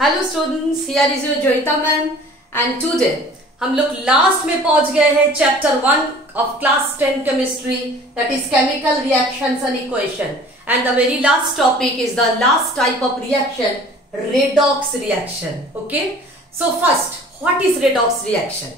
Hello students, here is your Joita ma'am and today हम लोग last में पहुंच गए हैं chapter 1 of class 10 chemistry, that is chemical reactions and equation, and the very last topic is the last type of reaction, redox reaction. Okay, so first, what is redox reaction?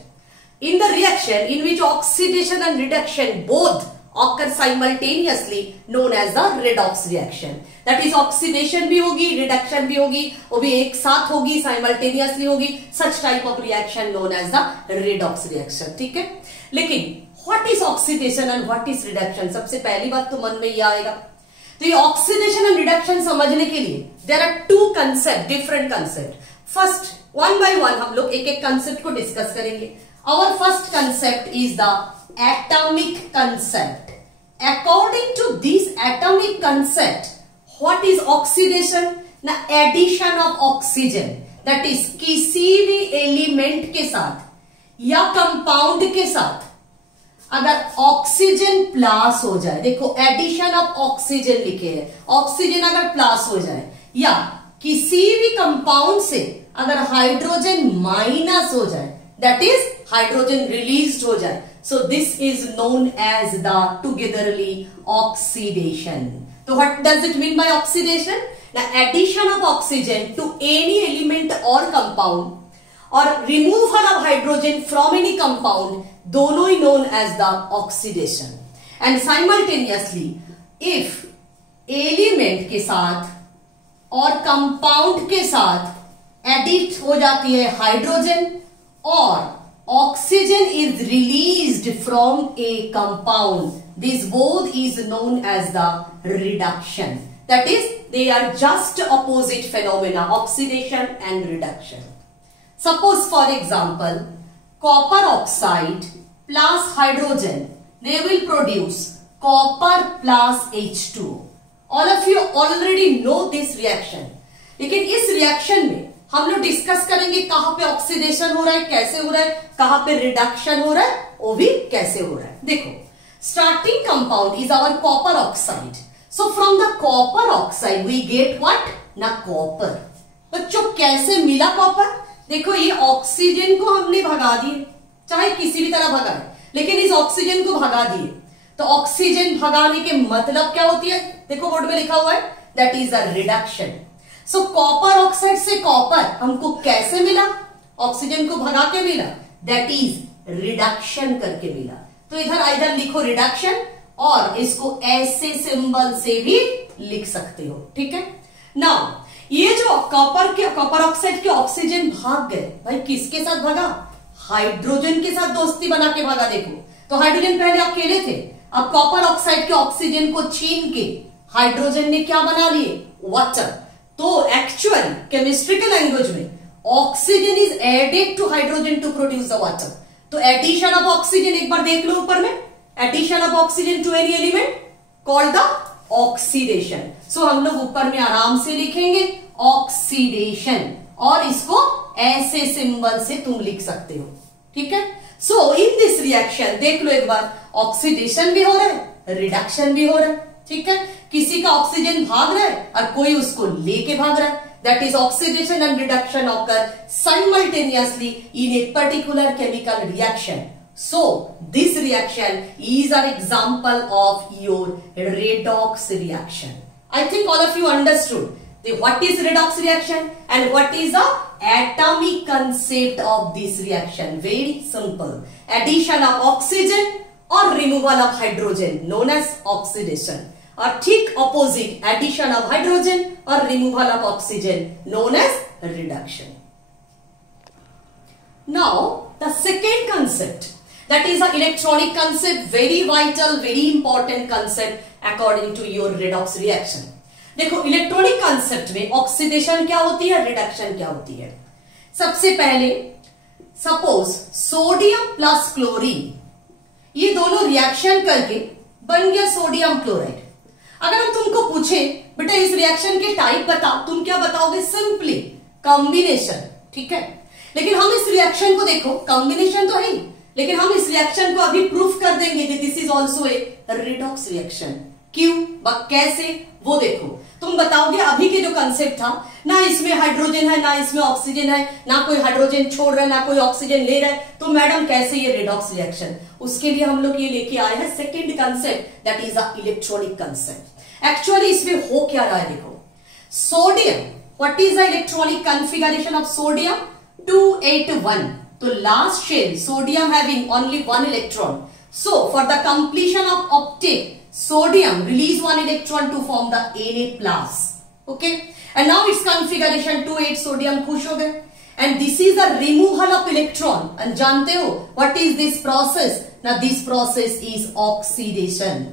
In the reaction in which oxidation and reduction both occur simultaneously, known as the redox reaction. That is, oxidation भी होगी, reduction भी होगी, वो भी एक साथ होगी, simultaneously होगी. Such type of reaction known as the redox reaction. ठीक है, लेकिन what is oxidation and what is reduction? सबसे पहली बात तो मन में ये आएगा. तो ये ऑक्सीडेशन एंड रिडक्शन समझने के लिए there are two concept, different concept. First, one by one हम लोग एक एक कंसेप्ट को डिस्कस करेंगे. Our first concept is the atomic concept. According to this atomic concept, what is oxidation? ना addition of oxygen, that is किसी भी element के साथ या कंपाउंड के साथ अगर ऑक्सीजन प्लस हो जाए, देखो एडिशन ऑफ ऑक्सीजन लिखे है, ऑक्सीजन अगर प्लस हो जाए, या किसी भी कंपाउंड से अगर हाइड्रोजन माइनस हो जाए, दैट इज हाइड्रोजन रिलीज्ड हो जाए, so this is known as the टुगेदरली ऑक्सीडेशन. तो what does it mean by oxidation? The addition of oxygen to any element और कंपाउंड और removal of hydrogen from any compound, दोनों ही known as the oxidation. And simultaneously if element के साथ और compound के साथ एडिट हो जाती है हाइड्रोजन और oxygen is released from a compound, this both is known as the reduction. That is they are just opposite phenomena, oxidation and reduction. Suppose, for example, copper oxide plus hydrogen, they will produce copper plus H2O. All of you already know this reaction. लेकिन इस reaction में हम लोग discuss करेंगे कहां पे oxidation हो रहा है, कैसे हो रहा है, कहां पे रिडक्शन हो रहा है, वो भी कैसे हो रहा है. देखो, starting compound is our copper oxide. So from the copper oxide we get what? ना कॉपर. बच्चों, कैसे मिला कॉपर? देखो, ये ऑक्सीजन को हमने भगा दिए, चाहे किसी भी तरह भगाए, लेकिन इस ऑक्सीजन को भगा दिए. तो ऑक्सीजन भगाने के मतलब क्या होती है? देखो बोर्ड में लिखा हुआ है, that is a reduction. So copper oxide से कॉपर हमको कैसे मिला? ऑक्सीजन को भगा के मिला, दैट इज रिडक्शन करके मिला. तो इधर इधर लिखो रिडक्शन, और इसको ऐसे सिंबल से भी लिख सकते हो. ठीक है. नाउ ये जो कॉपर ऑक्साइड के ऑक्सीजन भाग गए, भाई किसके साथ भागा? हाइड्रोजन के साथ दोस्ती बना के भागा. देखो, तो हाइड्रोजन पहले अकेले थे, अब कॉपर ऑक्साइड के ऑक्सीजन को छीन के हाइड्रोजन ने क्या बना लिए? वाटर. तो एक्चुअल केमिस्ट्री के लैंग्वेज में oxygen is added to hydrogen to produce the water. तो एडिशन ऑफ ऑक्सीजन एक बार देख लो ऊपर में, addition of oxygen to any element called the oxidation. So हम लोग ऊपर में आराम से लिखेंगे ऑक्सीडेशन, और इसको ऐसे सिंबल से तुम लिख सकते हो. ठीक है. सो इन दिस रिएक्शन देख लो एक बार, ऑक्सीडेशन भी हो रहा है, रिडक्शन भी हो रहा है. ठीक है. किसी का ऑक्सीजन भाग रहा है और कोई उसको लेके भाग रहा है. That is oxidation and reduction occur simultaneously in a particular chemical reaction. So this reaction is an example of your redox reaction. I think all of you understood what is redox reaction and what is the atomic concept of this reaction. Very simple. Addition of oxygen or removal of hydrogen known as oxidation. Or ठीक opposite, addition of hydrogen or removal of oxygen known as reduction. Now the second concept, that is an electronic concept, very vital, very important concept according to your redox reaction. देखो, electronic concept में oxidation क्या होती है, reduction क्या होती है. सबसे पहले सपोज सोडियम प्लस क्लोरीन, ये दोनों रिएक्शन करके बन गया सोडियम क्लोराइड. अगर हम तुमको पूछे बेटा इस रिएक्शन के टाइप बताओ, तुम क्या बताओगे? Simply combination. ठीक है. लेकिन हम इस रिएक्शन को देखो, कॉम्बिनेशन तो है, लेकिन हम इस रिएक्शन को अभी प्रूफ कर देंगे कि this is also a redox reaction. क्यों व कैसे वो देखो। तुम बताओगे अभी के जो कंसेप्ट था ना, इसमें हाइड्रोजन है ना इसमें ऑक्सीजन है, ना कोई हाइड्रोजन छोड़ रहा है ना कोई ऑक्सीजन ले रहा है, तो मैडम कैसे ये रेडॉक्स रिएक्शन। उसके लिए हम लोग ये लेके आए हैं second concept, that is the electronic concept. Actually इसमें हो क्या रहा है देखो, sodium, what is the electronic configuration of sodium, 281। तो last shell sodium having only 1 electron, so for the completion of octet sodium release 1 electron to form the Na+, okay, and now its configuration 2,8 sodium खुश हो गए, and this is the removal of electron, and जानते हो what is this process, now this process is oxidation,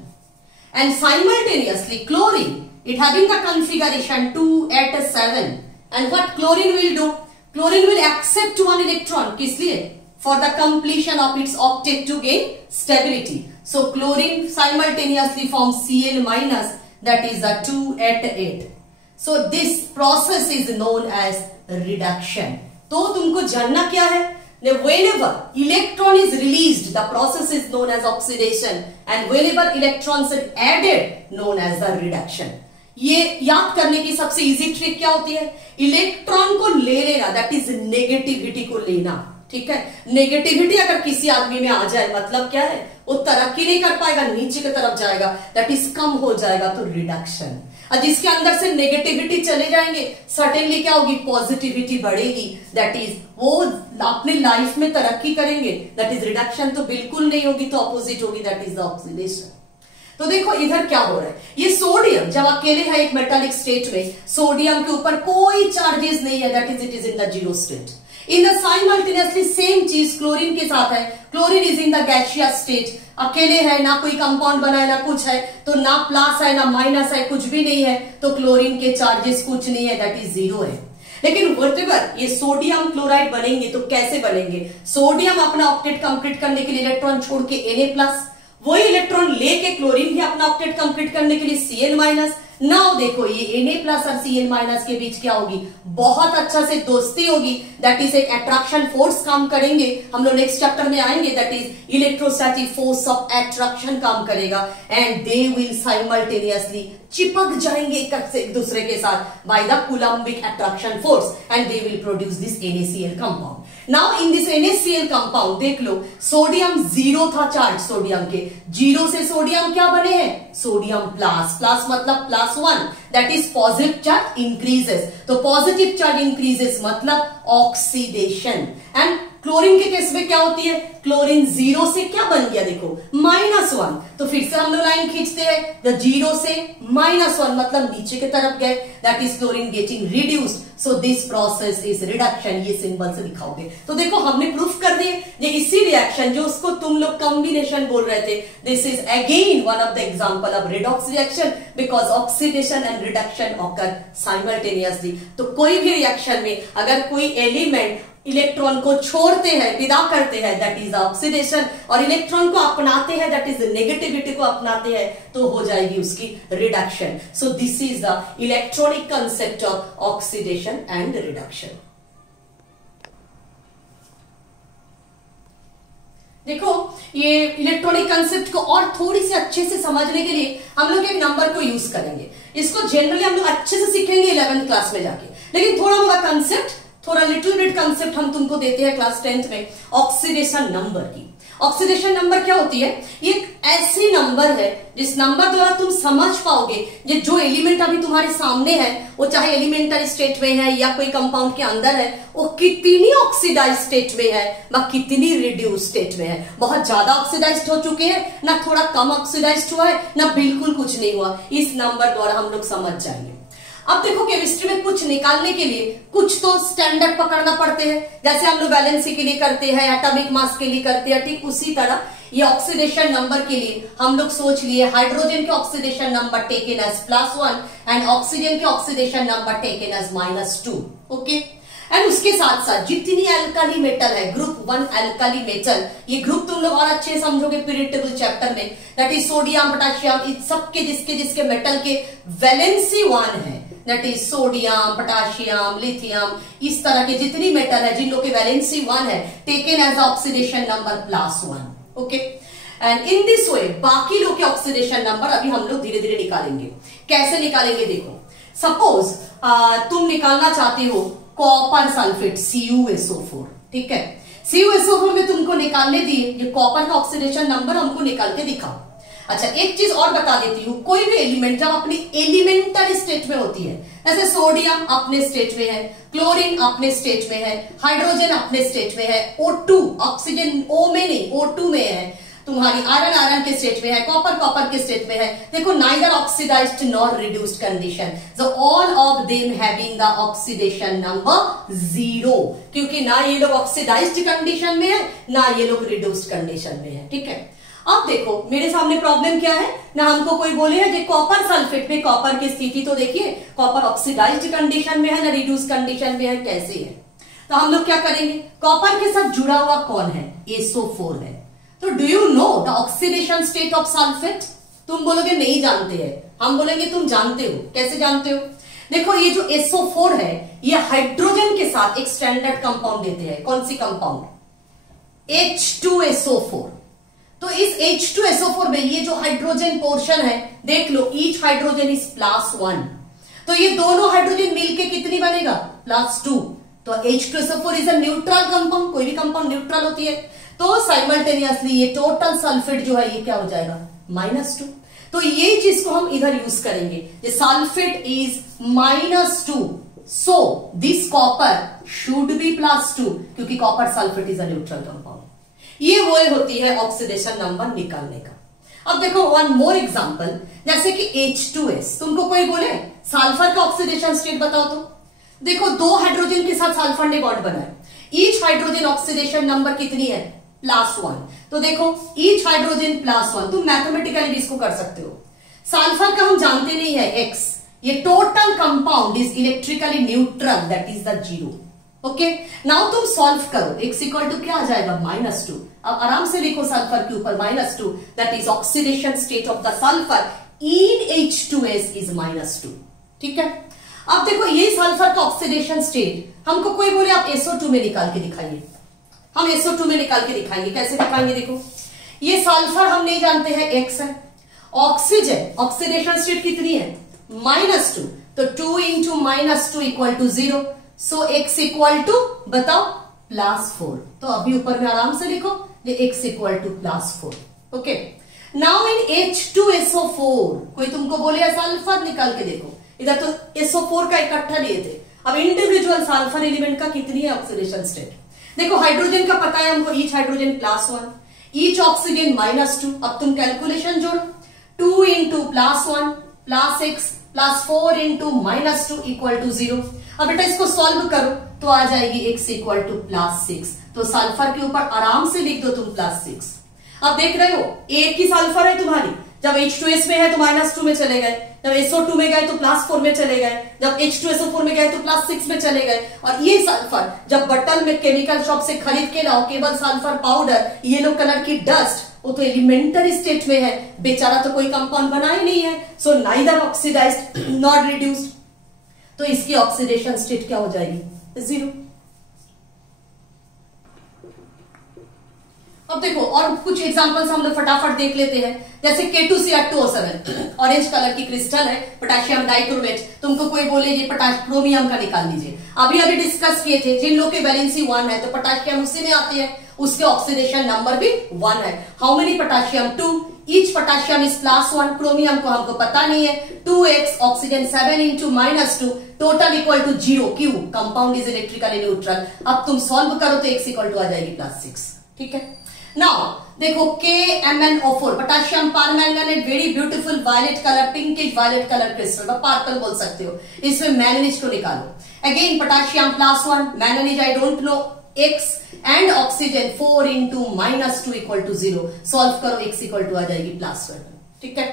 and simultaneously chlorine, it having the configuration 287, and what chlorine will do, chlorine will accept 1 electron, किस लिए, for the completion of its octet to gain stability. So chlorine simultaneously forms Cl minus, that is the 288. So this process is known as reduction. तो तुमको जानना क्या है, whenever electron is released the process is known as oxidation, and whenever electrons are added known as the reduction. ये याद करने की सबसे इजी ट्रिक क्या होती है, इलेक्ट्रॉन को ले लेना, दैट इज नेगेटिविटी को लेना, ठीक है। नेगेटिविटी अगर किसी आदमी में आ जाए मतलब क्या है, वो तरक्की नहीं कर पाएगा, नीचे की तरफ जाएगा, दैट इज कम हो जाएगा, तो रिडक्शन। और जिसके अंदर से नेगेटिविटी चले जाएंगे सडनली क्या होगी, पॉजिटिविटी बढ़ेगी, दैट इज वो अपने लाइफ में तरक्की करेंगे, दैट इज रिडक्शन। तो बिल्कुल नहीं होगी तो अपोजिट होगी, दैट इज द ऑक्सीडेशन। तो देखो इधर क्या हो रहा है, ये सोडियम जब अकेले है एक मेटालिक स्टेट में, सोडियम के ऊपर कोई चार्जेस नहीं है, that is it is in the zero state. In the simultaneously same चीज क्लोरीन के साथ है, chlorine is in the gaseous state, अकेले है, ना कोई कंपाउंड बना है ना कुछ है, तो ना प्लस है ना माइनस है, कुछ भी नहीं है, तो क्लोरीन के चार्जेस कुछ नहीं है, दैट इज जीरो है। लेकिन व्हाटएवर ये सोडियम क्लोराइड बनेंगे तो कैसे बनेंगे, सोडियम अपना ऑक्टेट कंप्लीट करने के लिए इलेक्ट्रॉन छोड़ के Na+, वही इलेक्ट्रॉन लेके क्लोरीन भी अपना ऑक्टेट कंप्लीट करने के लिए Cl-। नाउ देखो ये Na+ और Cl- के बीच क्या होगी, बहुत अच्छा से दोस्ती होगी, दैट इज एक अट्रैक्शन फोर्स काम करेंगे, हम लोग नेक्स्ट चैप्टर में आएंगे, that is electrostatic force of attraction काम करेगा, एंड दे विल साइमल्टेनियसली चिपक जाएंगे एक दूसरे के साथ by the Coulombic attraction force, and they will produce this NaCl compound. Now in this NaCl compound देख लो, सोडियम जीरो था चार्ज, सोडियम के जीरो से सोडियम क्या बने हैं, सोडियम प्लस, प्लस मतलब +1, that is positive charge increases, तो positive charge increases मतलब ऑक्सीडेशन। एंड क्लोरीन के केस में क्या होती है, क्लोरीन जीरो से क्या बन गया देखो -1, तो फिर से हम लोग लाइन खींचते हैं, द जीरो से -1 मतलब नीचे की तरफ गए, that is chlorine getting reduced, so this process is reduction, ये सिंबल से दिखाओगे। तो देखो हमने प्रूफ कर दिए, ये इसी रिएक्शन जो उसको तुम लोग कॉम्बिनेशन बोल रहे थे, this is again one of the example of redox reaction, because oxidation and reduction occur simultaneously. तो कोई भी रिएक्शन में अगर कोई एलिमेंट इलेक्ट्रॉन को छोड़ते हैं, विदा करते हैं, दैट इज ऑक्सीडेशन, और इलेक्ट्रॉन को अपनाते हैं, दैट इज नेगेटिविटी को अपनाते हैं, तो हो जाएगी उसकी reduction. So this is the electronic concept of oxidation and reduction. देखो ये इलेक्ट्रॉनिक कंसेप्ट को और थोड़ी सी अच्छे से समझने के लिए हम लोग एक नंबर को यूज करेंगे, इसको जनरली हम लोग अच्छे से सीखेंगे 11th क्लास में जाके, लेकिन थोड़ा मोड़ा कंसेप्ट, थोड़ा लिटिल बिट कंसेप्ट हम तुमको देते हैं क्लास 10th में, ऑक्सीडेशन नंबर की। ऑक्सीडेशन नंबर क्या होती है, ये एक ऐसी नंबर है जिस नंबर द्वारा तुम समझ पाओगे ये जो एलिमेंट अभी तुम्हारे सामने है, वो चाहे एलिमेंटरी स्टेट में है या कोई कंपाउंड के अंदर है, वो कितनी ऑक्सीडाइज स्टेट में है व कितनी रिड्यूस स्टेट में है। बहुत ज्यादा ऑक्सीडाइज्ड हो चुके हैं, ना थोड़ा कम ऑक्सीडाइज्ड हुआ है, ना बिल्कुल कुछ नहीं हुआ, इस नंबर द्वारा हम लोग समझ जाएंगे। अब देखो केमिस्ट्री में कुछ निकालने के लिए कुछ तो स्टैंडर्ड पकड़ना पड़ते हैं, जैसे हम लोग वैलेंसी के लिए करते हैं, एटॉमिक मास के लिए करते हैं, ठीक उसी तरह ये ऑक्सीडेशन नंबर के लिए हम लोग सोच लिए हाइड्रोजन के oxidation number taken as +1 and oxygen के oxidation number taken as -2, okay. And उसके साथ साथ जितनी अल्काली मेटल है, ग्रुप 1 अल्काली मेटल, ये ग्रुप तुम लोग और अच्छे समझोगे पीरियड टेबल चैप्टर में, दैट इज सोडियम, पोटेशियम, इस सबके जिसके मेटल के वैलेंसी 1 है, that is sodium, potassium, lithium, इस तरह के जितनी मेटल है जिन लोग के वैलेंसी 1 है, taken as oxidation number +1, okay. And in this way बाकी लोग के ऑक्सीडेशन नंबर अभी हम लोग धीरे धीरे निकालेंगे। कैसे निकालेंगे देखो, सपोज तुम निकालना चाहते हो कॉपर सल्फेट CuSO4, ठीक है। CuSO4 में तुमको निकालने दिए, ये कॉपर का ऑक्सीडेशन नंबर हमको निकाल के दिखाओ। अच्छा, एक चीज और बता देती हूँ, कोई भी एलिमेंट जब अपनी एलिमेंटरी स्टेट में होती है, जैसे सोडियम अपने स्टेट में है, क्लोरीन अपने स्टेट में है, हाइड्रोजन अपने स्टेट में है, O2 ऑक्सीजन O में नहीं O2 में है, तुम्हारी आयरन के स्टेट में है, कॉपर के स्टेट में है। देखो, neither oxidised nor reduced condition, so all of them having the oxidation number 0, क्योंकि ना ये लोग ऑक्सीडाइज्ड कंडीशन में है ना ये लोग रिड्यूस्ड कंडीशन में है, ठीक है। अब देखो मेरे सामने प्रॉब्लम क्या है ना, हमको कोई बोले है कॉपर सल्फेट में कॉपर की स्थिति तो देखिए, कॉपर ऑक्सीडाइज्ड कंडीशन में है ना रिड्यूस कंडीशन में है, कैसे है। तो हम लोग क्या करेंगे, कॉपर के साथ जुड़ा हुआ कौन है, SO4 है। तो do you know the oxidation state of sulphate? तुम बोलोगे नहीं जानते हैं, हम बोलेंगे तुम जानते हो। कैसे जानते हो? देखो, ये जो SO4 है ये हाइड्रोजन के साथ एक स्टैंडर्ड कंपाउंड देते हैं। कौन सी कंपाउंड? H2SO4। तो इस H2SO4 में ये जो हाइड्रोजन पोर्शन है, देख लो, ईच हाइड्रोजन इज +1, तो ये दोनों हाइड्रोजन मिलके कितनी बनेगा, +2। तो H2SO4 is a neutral compound, कोई भी कंपाउंड न्यूट्रल होती है, तो साइमल्टेनियसली ये टोटल सल्फेट जो है ये क्या हो जाएगा, -2। तो ये चीज को हम इधर यूज करेंगे, ये sulphate is -2, so this copper should be +2, क्योंकि copper sulphate is a neutral compound. ये वो होती है ऑक्सीडेशन नंबर निकालने का। अब देखो वन मोर एग्जांपल, जैसे कि H2S, तुमको कोई बोले सल्फर का ऑक्सीडेशन स्टेट बताओ, तो देखो 2 हाइड्रोजन के साथ सल्फर ने बॉन्ड बनाया, ईच हाइड्रोजन ऑक्सीडेशन नंबर कितनी है, +1। तो देखो ईच हाइड्रोजन +1, तुम मैथमेटिकली भी इसको कर सकते हो। सल्फर का हम जानते नहीं है X, ये total compound is electrically neutral, that is the 0। Okay, now तुम सॉल्व करो, x इक्वल टू क्या आ जाएगा, -2। अब आराम से लिखो सल्फर के ऊपर -2, that is oxidation state of the sulphur in H2S is -2, ठीक है। अब देखो ये सल्फर का ऑक्सीडेशन स्टेट, हमको कोई बोले आप SO2 में निकाल के दिखाइए, हम SO2 में निकाल के दिखाएंगे। कैसे दिखाएंगे, देखो ये सल्फर हम नहीं जानते हैं X है, ऑक्सीजन ऑक्सीडेशन स्टेट कितनी है, -2, तो 2 × -2 = 0, सो x इक्वल टू बताओ +4। तो अभी ऊपर में आराम से लिखो, ये x equal to +4। Okay, now in H2SO4 कोई तुमको बोले सल्फर निकाल के देखो, इधर तो SO4 का इकट्ठा लिए थे, अब इंडिविजुअल सल्फर एलिमेंट का कितनी है ऑक्सीडेशन स्टेट। देखो हाइड्रोजन का पता है हमको, ईच हाइड्रोजन +1, ईच ऑक्सीजन -2। अब तुम कैलकुलेशन जोड़ो, 2 × +1 +x +4 × -2 = 0। अब बेटा इसको सॉल्व करो तो आ जाएगी x इक्वल टू +6, तो सल्फर के ऊपर आराम से लिख दो तुम +6। अब देख रहे हो एक ही सल्फर है तुम्हारी, जब H2S में है तो -2 में चले गए, जब SO2 में गए तो +4 में चले गए, जब H2SO4 में गए तो +6 में चले गए। और ये सल्फर जब बटल में केमिकल शॉप से खरीद के लाओ, केवल सल्फर पाउडर, येलो कलर की डस्ट, वो तो एलिमेंटरी स्टेट में है, बेचारा तो कोई कंपाउंड बना ही नहीं है, so neither oxidised not reduced, तो इसकी ऑक्सीडेशन स्टेट क्या हो जाएगी, 0। अब देखो और कुछ एग्जांपल्स हम लोग फटाफट देख लेते हैं, जैसे K2Cr2O7 ऑरेंज कलर की क्रिस्टल है, पोटेशियम डाइक्रोमेट, तुमको कोई बोले ये क्रोमियम का निकाल लीजिए। अभी अभी डिस्कस किए थे, जिन लोग के वैलेंसी 1 है तो पोटेशियम उसी में आती है, उसके ऑक्सीडेशन नंबर भी 1 है। How many potassium, 2, each potassium is +1, chromium को हमको पता नहीं है, 2x, oxygen 7 × -2, total equal to 0, क्यों, कंपाउंड इज इलेक्ट्रिकली न्यूट्रल। अब तुम सॉल्व करो तो x इक्वल टू आ जाएगी +6, ठीक है। नाउ देखो KMnO4 potassium permanganate, very beautiful violet colour, pinkish violet colour crystal, purple बोल सकते हो। इसमें मैंगनीज को निकालो, again potassium +1, manganese I don't know, x and oxygen 4 × -2 = 0, solve करो x इक्वल टू आ जाएगी +1, ठीक है।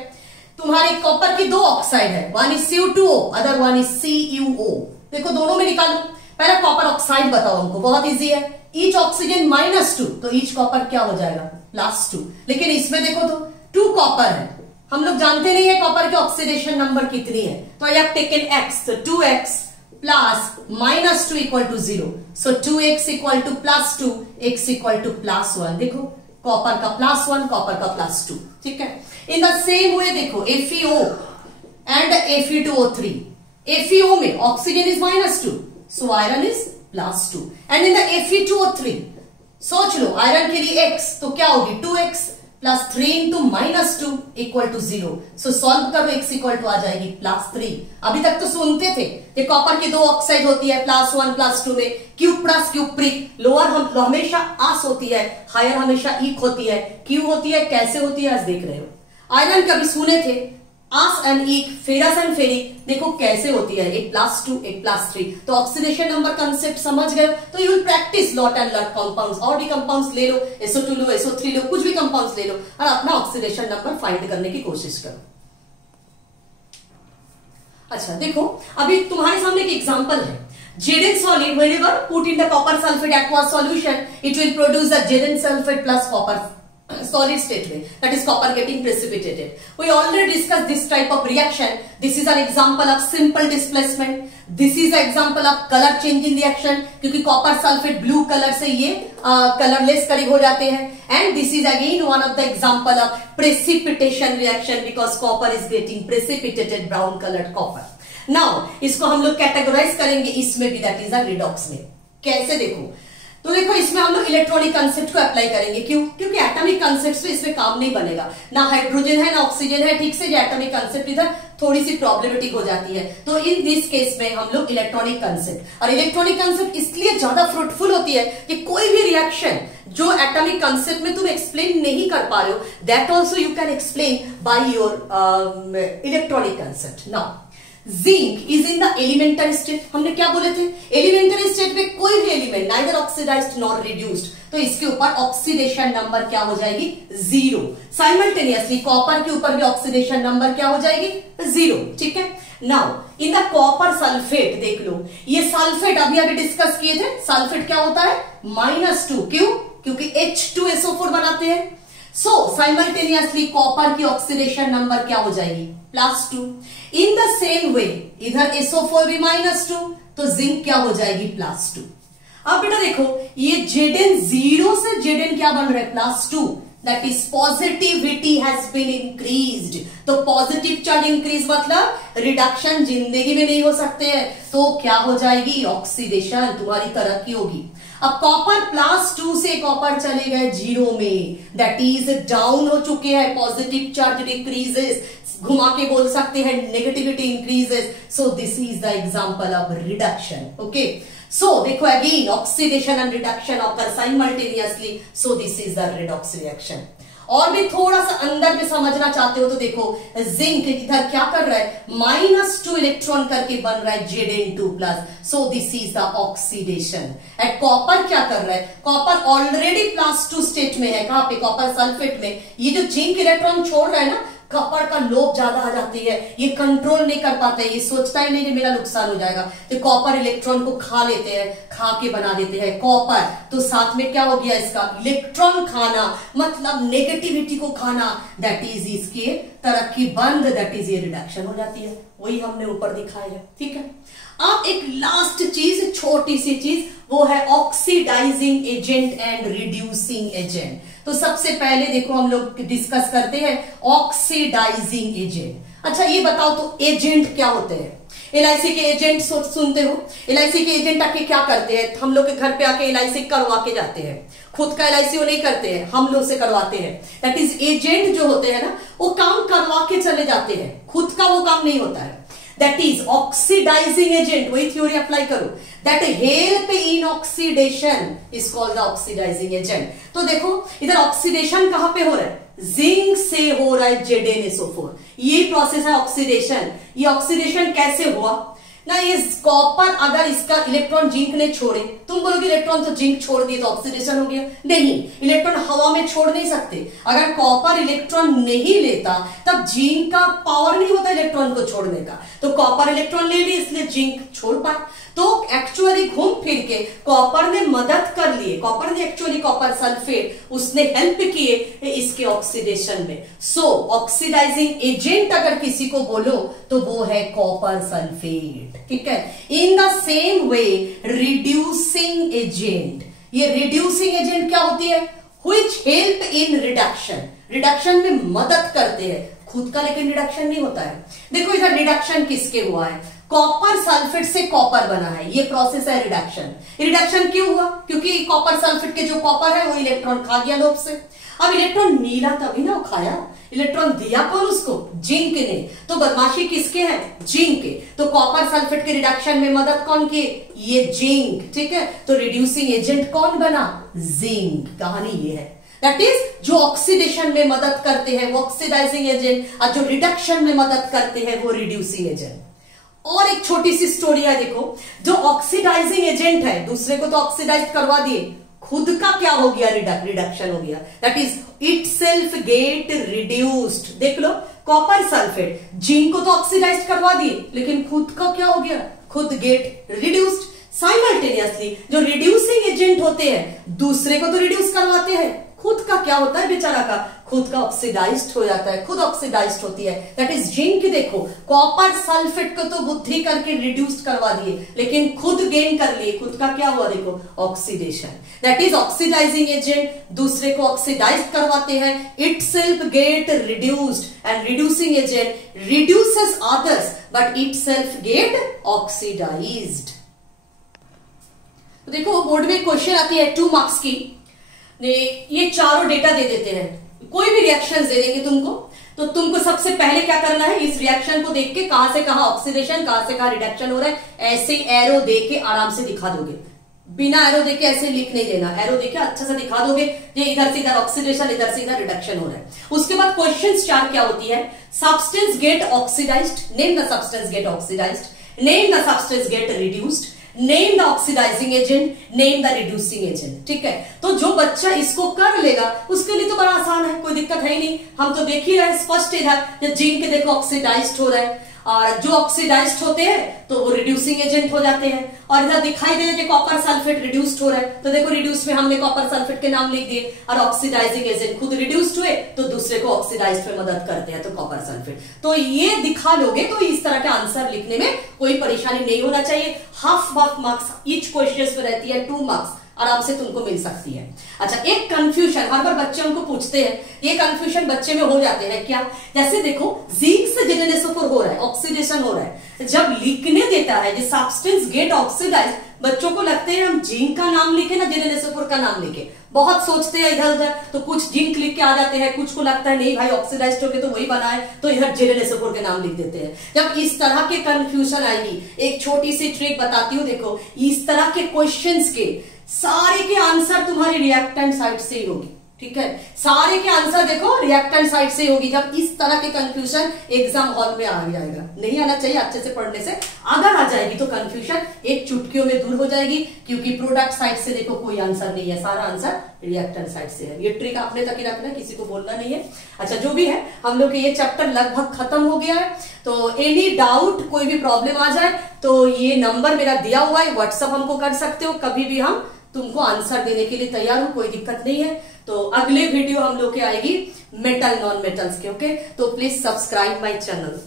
तुम्हारी कॉपर की 2 ऑक्साइड है, one is Cu2O, other one is CuO। देखो दोनों में निकालो, पहले कॉपर ऑक्साइड बताओ हमको, बहुत इजी है, ईच ऑक्सीजन -2, तो ईच कॉपर क्या हो जाएगा, +2। लेकिन इसमें देखो तो 2 कॉपर है, हम लोग जानते नहीं है कॉपर के ऑक्सीडेशन नंबर कितनी है, तो आई हैव टेकन x, तो 2x +-2 = 0, सो 2x = +2, x = +1। देखो कॉपर का +1, कॉपर का +2, ठीक है। इन द सेम वे देखो FeO एंड Fe2O3, FeO में oxygen is -2, so iron is +2, and in the Fe2O3 सोच लो आयरन के लिए x तो क्या होगी 2x plus 3 into -2 equal to 0, so solve करो x इक्वल टू आ जाएगी +3। अभी तक तो सुनते थे कि कॉपर की 2 ऑक्साइड होती है +1 +2 में, cube plus cube prick, lower हम हमेशा आस होती है, हायर हमेशा इक होती है, क्यू होती है, कैसे होती है आज देख रहे हो। आयरन कभी सुने थे आस एंड इक, फेरस एंड फेरिक, देखो कैसे होती है, एक +2 एक +3, तो ऑक्सीडेशन नंबर कंसेप्ट समझ गए तो you will practice lot and lot compounds, और भी कंपाउंड्स ले लो, SO2 लो, SO3 लो, कुछ भी कंपाउंड्स ले लो और अपना ऑक्सीडेशन नंबर फाइंड करने की कोशिश करो। अच्छा देखो अभी तुम्हारे सामने एक एग्जांपल है, Zn solid whenever put in the copper sulfate aqueous solution it will produce the Zn sulfate plus copper solid state way, that is copper getting precipitated. We already discussed this type of reaction. This is an example of simple displacement. This is an example of color change in reaction, क्योंकि copper sulfate blue color से ये colorless करीब हो जाते हैं, and this is again one of the example of precipitation reaction because copper is getting precipitated brown colored copper. Now इसको हम लोग कैटेगराइज करेंगे इसमें भी, that is a redox में। कैसे देखो तो देखो इसमें हम लोग इलेक्ट्रॉनिक कंसेप्ट को अप्लाई करेंगे, क्यों? क्योंकि एटॉमिक कंसेप्ट से इसमें काम नहीं बनेगा, ना हाइड्रोजन है ना ऑक्सीजन है, ठीक से, जो एटॉमिक कंसेप्ट इधर थोड़ी सी प्रॉब्लमेटिक हो जाती है, तो इन दिस केस में हम लोग इलेक्ट्रॉनिक कंसेप्ट, और इलेक्ट्रॉनिक कंसेप्ट इसलिए ज्यादा फ्रूटफुल होती है कि कोई भी रिएक्शन जो एटॉमिक कंसेप्ट में तुम एक्सप्लेन नहीं कर पा रहे हो, that also you can explain by your electronic concept. Now zinc is in the elementary state, हमने क्या बोले थे, एलिमेंटरी स्टेट में कोई भी element neither oxidised nor reduced, तो इसके ऊपर ऑक्सीडेशन नंबर क्या हो जाएगी 0। साइमल्टेनियसली कॉपर के ऊपर भी ऑक्सीडेशन नंबर क्या हो जाएगी 0, ठीक है। Now in the copper sulphate देख लो, ये सल्फेट अभी अभी डिस्कस किए थे, सल्फेट क्या होता है -2, क्यों? क्योंकि H2SO4 बनाते हैं, सो साइमल्टेनियसली कॉपर की ऑक्सीडेशन नंबर क्या हो जाएगी +2। इन द सेम वे इधर SO4 भी -2, तो जिंक क्या हो जाएगी +2। अब बेटा देखो ये Zn 0 से Zn क्या बन रहा है +2, that is positivity has been increased, तो पॉजिटिव चार्ज इंक्रीज मतलब रिडक्शन जिंदगी में नहीं हो सकते हैं, तो क्या हो जाएगी ऑक्सीडेशन, तुम्हारी तरक्की होगी। अब कॉपर +2 से कॉपर चले गए 0 में, दैट इज डाउन हो चुके हैं, पॉजिटिव चार्ज डिक्रीजेस, घुमा के बोल सकते हैं negativity increases, so this is the example of reduction. Okay, so देखो again oxidation and reduction occur simultaneously, so this is the redox reaction. और भी थोड़ा सा अंदर में समझना चाहते हो तो देखो जिंक इधर क्या कर रहा है -2 इलेक्ट्रॉन करके बन रहा है Zn2+, so this is the oxidation. And copper क्या कर रहा है, कॉपर ऑलरेडी +2 स्टेट में है, कहां पे कॉपर सल्फेट में, ये जो जिंक इलेक्ट्रॉन छोड़ रहा है ना, कॉपर का लोभ ज्यादा आ जाती है, ये कंट्रोल नहीं कर पाता है, ये सोचता ही नहीं कि मेरा नुकसान हो जाएगा, तो कॉपर इलेक्ट्रॉन को खा लेते हैं, खा के बना देते हैं कॉपर, तो साथ में क्या हो गया इसका इलेक्ट्रॉन खाना, मतलब नेगेटिविटी को खाना, दैट इज इसकी तरक्की बंद, दैट इज ये रिडक्शन हो जाती है, वही हमने ऊपर दिखाया है, ठीक है। अब एक लास्ट चीज, छोटी सी चीज, वो है oxidising agent and reducing agent. तो सबसे पहले देखो हम लोग डिस्कस करते हैं ऑक्सीडाइजिंग एजेंट। अच्छा ये बताओ तो एजेंट क्या होते हैं? LIC के एजेंट सुनते हो, LIC के एजेंट आके क्या करते हैं, हम लोग के घर पे आके LIC करवा के जाते हैं, खुद का LIC वो नहीं करते हैं, हम लोग से करवाते हैं, दैट इज एजेंट जो होते हैं ना, वो काम करवा के चले जाते हैं, खुद का वो काम नहीं होता है, दैट इज ऑक्सीडाइजिंग एजेंट। वही थ्योरी अप्लाई करो, that help in oxidation is called the oxidising agent. तो देखो इधर ऑक्सीडेशन कहां पे हो रहा है, जिंक से हो रहा है ZnSO4, ये प्रोसेस है ऑक्सीडेशन। ये ऑक्सीडेशन कैसे हुआ ना, ये कॉपर अगर इसका इलेक्ट्रॉन जिंक ने छोड़े, तुम बोलोगे इलेक्ट्रॉन तो जिंक छोड़ दिए तो ऑक्सीडेशन हो गया, नहीं, इलेक्ट्रॉन हवा में छोड़ नहीं सकते, अगर कॉपर इलेक्ट्रॉन नहीं लेता तब जिंक का पावर नहीं होता इलेक्ट्रॉन को छोड़ने का, तो कॉपर इलेक्ट्रॉन ले ली इसलिए जिंक छोड़ पाए, तो एक्चुअली घूम फिर के कॉपर ने मदद कर लिए, कॉपर ने एक्चुअली कॉपर सल्फेट उसने हेल्प किए इसके ऑक्सीडेशन में। सो ऑक्सीडाइजिंग एजेंट अगर किसी को बोलो तो वो है कॉपर सल्फेट, ठीक है। In the same way reducing agent, ये रिड्यूसिंग एजेंट क्या होती है, which help in reduction, reduction में मदद करते हैं खुद का, लेकिन रिडक्शन नहीं होता है। देखो इधर रिडक्शन किसके हुआ है, कॉपर सल्फेट से कॉपर बना है, ये प्रोसेस है रिडक्शन। रिडक्शन क्यों हुआ, क्योंकि कॉपर सल्फेट के जो कॉपर है वो इलेक्ट्रॉन खा गया लोभ से। अब इलेक्ट्रॉन मिला तभी ना खाया, इलेक्ट्रॉन दिया कौन उसको, जिंक ने, तो बदमाशी किसके है, जिंक के। तो कॉपर सल्फेट के रिडक्शन में मदद कौन की, ये जिंक, ठीक है। तो रिड्यूसिंग एजेंट कौन बना, जिंक। कहानी ये है, दैट इज जो ऑक्सीडेशन में मदद करते हैं वो ऑक्सीडाइजिंग एजेंट, और जो रिडक्शन में मदद करते हैं वो रिड्यूसिंग एजेंट। और एक छोटी सी स्टोरी है, देखो जो ऑक्सीडाइजिंग एजेंट है दूसरे को तो ऑक्सीडाइज करवा दिए, खुद का क्या हो गया, रिडक्शन हो गया, that is it self get reduced. देख लो कॉपर सल्फेट जिंक को तो ऑक्सीडाइज करवा दिए, लेकिन खुद का क्या हो गया, खुद गेट रिड्यूस्ड। साइमल्टेनियसली जो रिड्यूसिंग एजेंट होते हैं दूसरे को तो रिड्यूस करवाते हैं, खुद का क्या होता है बेचारा का, खुद का ऑक्सीडाइज्ड हो जाता है, खुद ऑक्सीडाइज्ड होती है, दैट इज जिंक। देखो कॉपर सल्फेट को तो बुद्धि करके रिड्यूस करवा दिए, लेकिन खुद गेन कर लिए, खुद का क्या हुआ, देखो oxidation, that is oxidising agent दूसरे को ऑक्सीडाइज करवाते हैं, itself get reduced, and reducing agent reduces others but itself get oxidised. तो देखो बोर्ड में क्वेश्चन आती है 2 मार्क्स की, ये चारों डेटा दे देते हैं, कोई भी रिएक्शन दे देंगे तुमको, तो तुमको सबसे पहले क्या करना है, इस रिएक्शन को देख के कहां से कहां ऑक्सीडेशन, कहां से कहां रिडक्शन हो रहा है, ऐसे एरो दे के आराम से दिखा दोगे, बिना एरो देके ऐसे लिख नहीं देना, एरो देके अच्छा से दिखा दोगे, ये इधर से इधर ऑक्सीडेशन, इधर से इधर रिडक्शन हो रहा है। उसके बाद क्वेश्चन 4 क्या होती है, substance get oxidised, name the substance get oxidised, name the substance get reduced, name the oxidising agent, name the reducing agent, ठीक है। तो जो बच्चा इसको कर लेगा उसके लिए तो बड़ा आसान है, कोई दिक्कत है ही नहीं। हम तो देख ही रहे स्पष्ट इधर जिंक देखो ऑक्सीडाइज्ड हो रहा है, और जो ऑक्सीडाइज्ड होते हैं तो वो रिड्यूसिंग एजेंट हो जाते हैं, और इधर दिखाई दे रहा है कॉपर सल्फेट रिड्यूस्ड हो रहा है, तो देखो रिड्यूस में हमने कॉपर सल्फेट के नाम लिख दिए, और ऑक्सीडाइजिंग एजेंट खुद रिड्यूस्ड हुए तो दूसरे को ऑक्सीडाइज में मदद करते हैं, तो कॉपर सल्फेट। तो ये दिखा लोगे तो इस तरह का आंसर लिखने में कोई परेशानी नहीं होना चाहिए। हाफ मार्क्स ईच क्वेश्चन में रहती है, 2 मार्क्स आराम से तुमको मिल सकती है। अच्छा एक कंफ्यूजन हर बार बच्चे हमको पूछते हैं, ये कंफ्यूजन बच्चे में हो जाते हैं क्या, जैसे देखो जिंक से जेनेरेसोफोर हो रहा है, ऑक्सीडेशन हो रहा है, जब लिखने देता है जो सब्सटेंस गेट ऑक्सीडाइज, बच्चों को लगते हैं हम जिंक का नाम लिखे ना जेनेरेसोफोर का नाम लिखे, बहुत सोचते हैं इधर उधर, तो कुछ जिंक लिख के आ जाते हैं, कुछ को लगता है नहीं भाई ऑक्सीडाइज्ड होके तो वही बना है, तो इधर जेनेरेसोफोर के नाम लिख देते हैं। जब इस तरह के कंफ्यूजन आएगी, एक छोटी सी ट्रिक बताती हूँ, देखो इस तरह के क्वेश्चंस के सारे के आंसर तुम्हारी रिएक्टेंट साइड से ही होगी, ठीक है, सारे के आंसर देखो रिएक्टेंट साइड से होगी। जब इस तरह के कंफ्यूजन एग्जाम हॉल में आ जाएगा, नहीं आना चाहिए, अच्छे से पढ़ने से अगर आ जाएगी तो कंफ्यूजन एक चुटकियों में दूर हो जाएगी, क्योंकि प्रोडक्ट साइड से देखो कोई आंसर नहीं है, सारा आंसर रिएक्टेंट साइड से है। ये ट्रिक अपने तक ही रखना, किसी को बोलना नहीं है। अच्छा जो भी है हम लोग ये चैप्टर लगभग खत्म हो गया है, तो एनी डाउट कोई भी प्रॉब्लम आ जाए तो ये नंबर मेरा दिया हुआ है, व्हाट्सएप हमको कर सकते हो, कभी भी हम तुमको आंसर देने के लिए तैयार हूं, कोई दिक्कत नहीं है। तो अगले वीडियो हम लोग के आएगी मेटल नॉन मेटल्स के, ओके। तो प्लीज सब्सक्राइब माय चैनल।